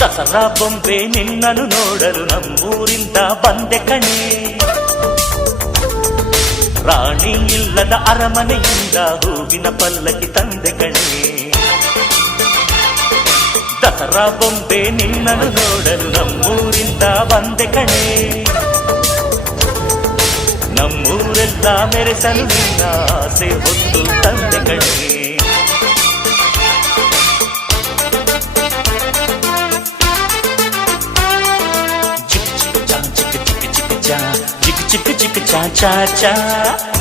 ದಸರಾ ಬೊಂಬೆ ನಿನ್ನನ್ನು ನೋಡಲು ನಮ್ಮೂರಿಂದ ಬಂದೆ ಕಣೆ. ರಾಣಿ ಇಲ್ಲದ ಅರಮನೆಯಿಂದ ಹೂವಿನ ಪಲ್ಲಕ್ಕಿ ತಂದೆ ಕಣೆ. ದಸರಾ ಬೊಂಬೆ ನಿನ್ನನ್ನು ನೋಡಲು ನಮ್ಮೂರಿಂದ ಬಂದೆ ಕಣೆ. ನಮ್ಮೂರೆಲ್ಲ ಮೆರೆಸಲು ನಿನ್ನ ಆಸೆ ಹೊತ್ತು ತಂದೆ ಕಣೆ. ಚಿಕ್ಕ ಚಿಕ್ಕ ಚಾ ಚಾ ಚಾ ಚಾ